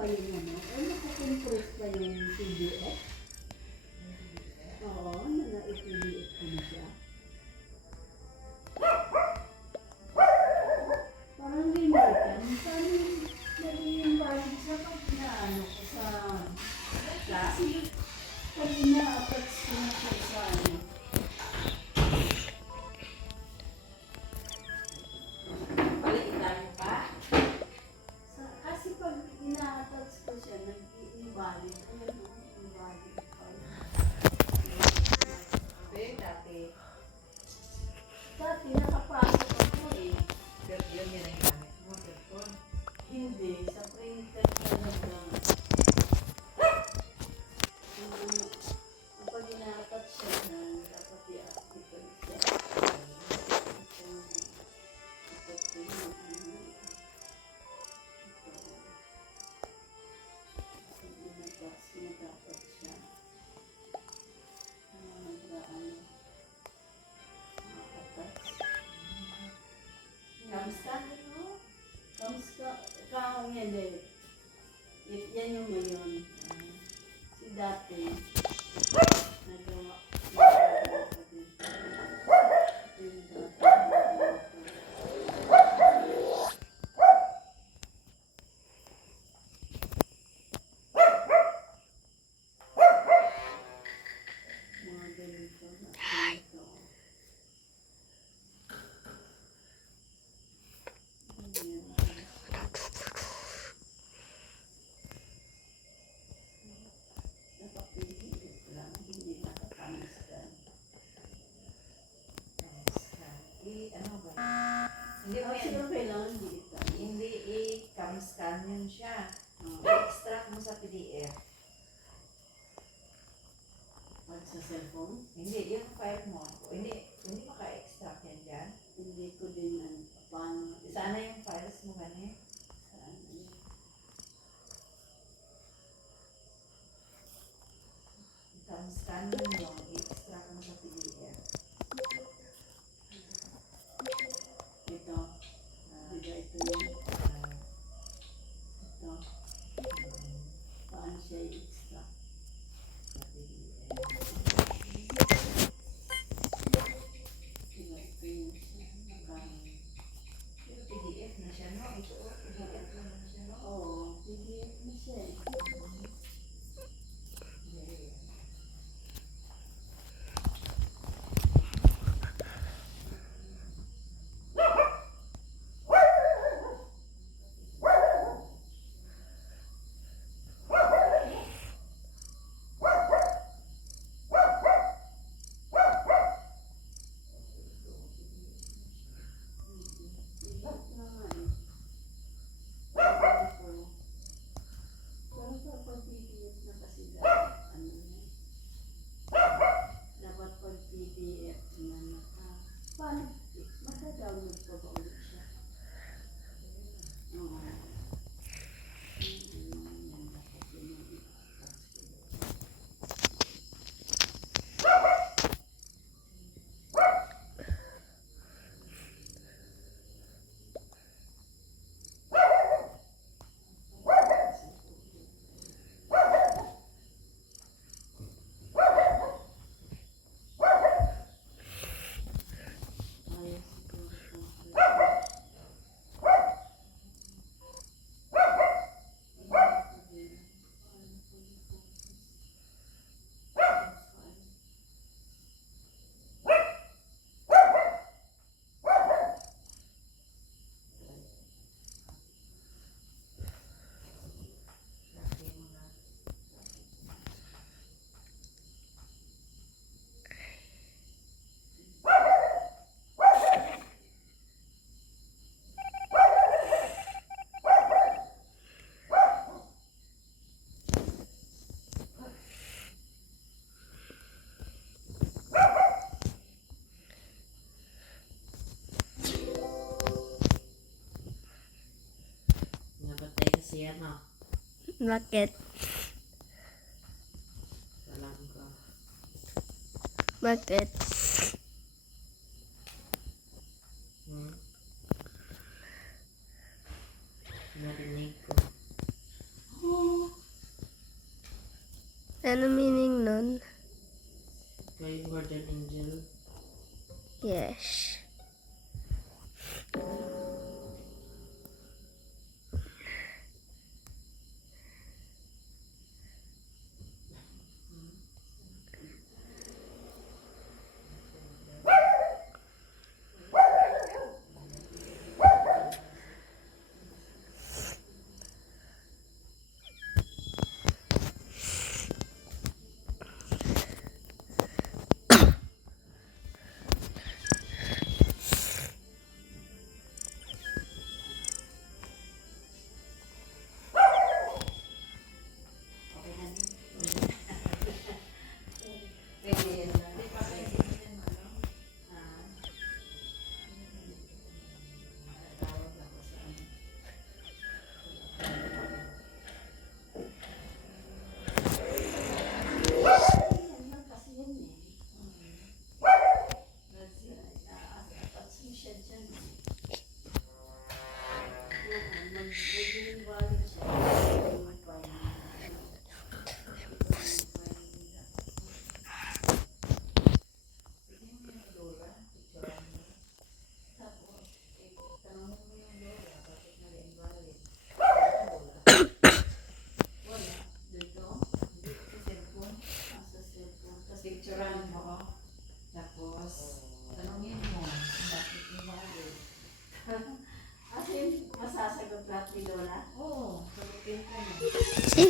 ba yung ano? Ay, nakakompress ba yung PDF? Oo, na-PDF ko na siya. Parang remote yan. Saan yung naging valid siya pag naano ko sa kasi pag ina-attach ko na siya sa ano. Kasi pag ina-attach ko siya, nag-invalid. Ayan o, invalid pa. Pero dati, Dati nakapasok ako eh. pero yun ang gamit mo, cellphone. Hindi, sa printer talaga. Kapag ina-attach siya na, dapat i-activate siya. Ito yung ano. Dapat siya. Kamusta mo? Kaong yan eh. Yan yung ngayon. Si dati, nagawa. Mga ganito na ganito. Nakapili lang, hindi nakapamiskan. Ano ba? Hindi mo Kasi yan. kailangan dito. Hindi i-cam-scan yun siya. I-extract mo sa PDF. Pag sa cellphone, Hindi, yung file mo. Hindi maka-extract yan dyan. hindi ko din ano, paano. Sana yung files mo ganun. Saan yun? Cam-scan mo yung i-extract mo sa PDF. Ito. Diba ito yun? Ito. Paano siya i-extract? Sa PDF. Diba ito yun siya? Pero PDF na siya, no? Ito, PDF lang na siya, no? Oo, PDF na siya eh. PDF na nga eh. Pero kapag PDF na kasi dapat ano na. Dapat pag PDF na paano? Masa-download ka ba ulit siya? Oo. Yan dapat yun yung i-attach ko doon. Ayos siguro. Nabatay kasi yan, no? Bakit? Alam ko. Bakit? Narinig ko. Oh, Ano meaning nun? Kay Guardian Angel. Yes. Okay na din. Pwede yan lang. Hindi pa pwede din, ano? Ah. Tawag ako sa ano. Yan lang kasi yun eh. Kasi siya dyan. Mag-invalid siya. Pwede mo yung lola, picturean mo. Tapos, tanongin mo yung lola, bakit na-invalid? Wala. Dito? Sa cellphone? Sa cellphone. Tapos picturean mo. Tapos, tanongin mo, bakit invalid? Kasi masasagot lahat ni Lola. Oo, sagutin ko na.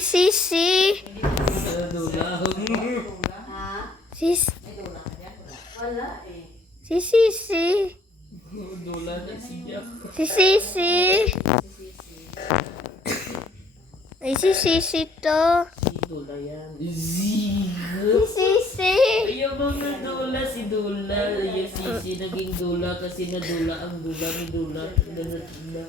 Si. Hindi mo Sa dula. lola. Ha? Sis. May lola ka dyan? Wala. Wala eh. Si. Dula na siya. Si Sisi. Ay, si Sisi to. Si Dula yan. Si Zig! Sisi. Ayaw mga Dula, si Dula. Ayaw si naging Dula kasi nadula ang Dula ni Dula. Dula.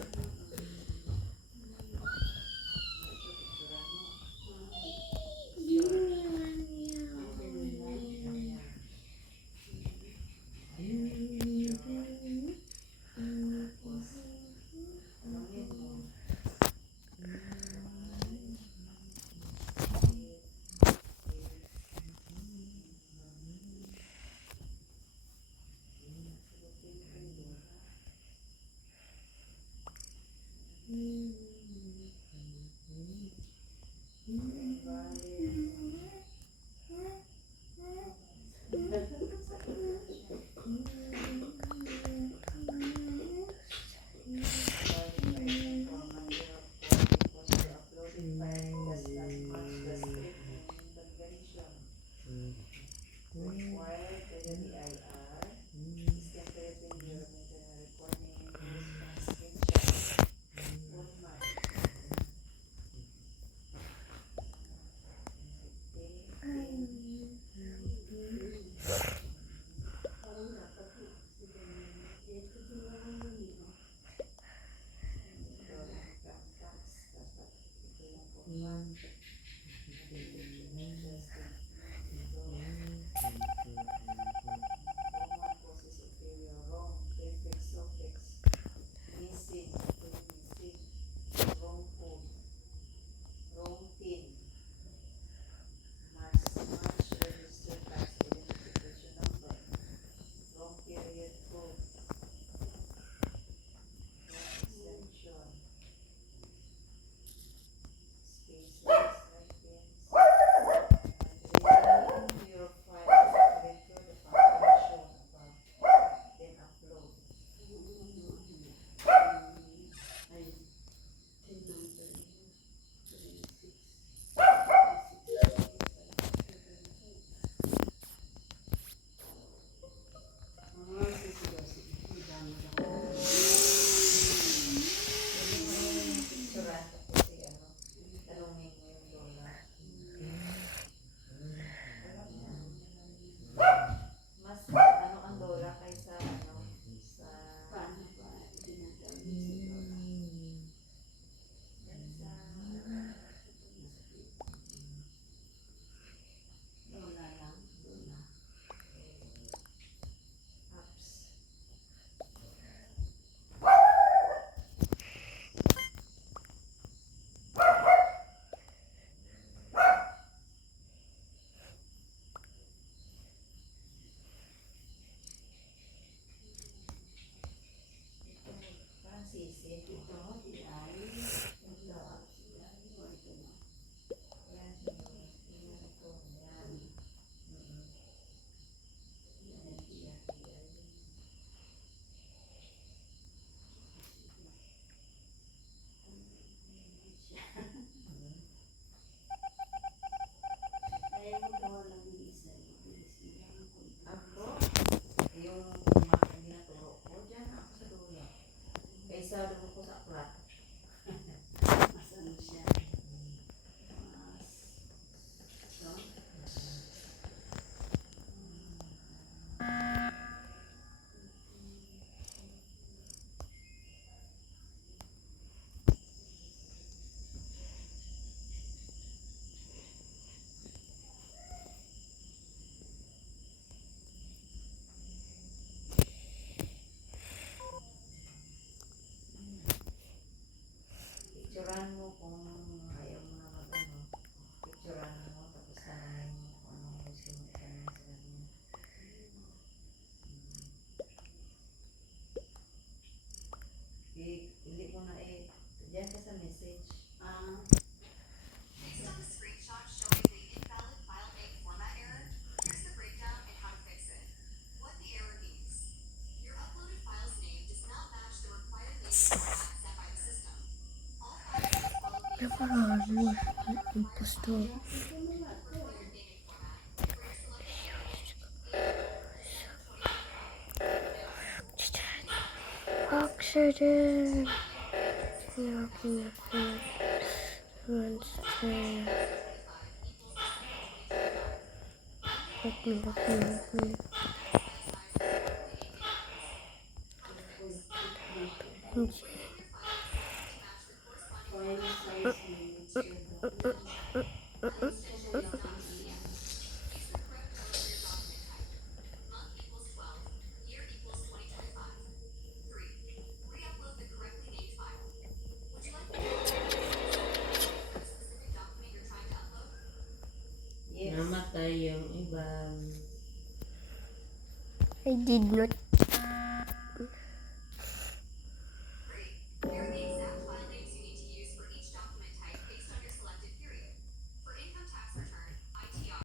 Isa doon ko sa plat. Mas ano siya. Mas. So, Picturean mo kung ayaw mo na mag-ano. Picturean mo tapos tanongin mo kung anong gusto mo itanong sa kanya. Hindi mo na diyan ka sa message. Based on the screenshot showing the invalid file name format error, here's the breakdown and how to fix it. What the error means. Your uploaded file's name does not match the required name format set by the system. All files must follow the Nakaraan mo. Impostor. required naming format. For your selected Oxygen. Knocking the monster. Look me. file size limits. month equals 12, year equals 2025. 3. Re-upload the correctly named file. Would you like me to for the specific document you're trying to upload? Yes. Namatay yung ibang. I did not.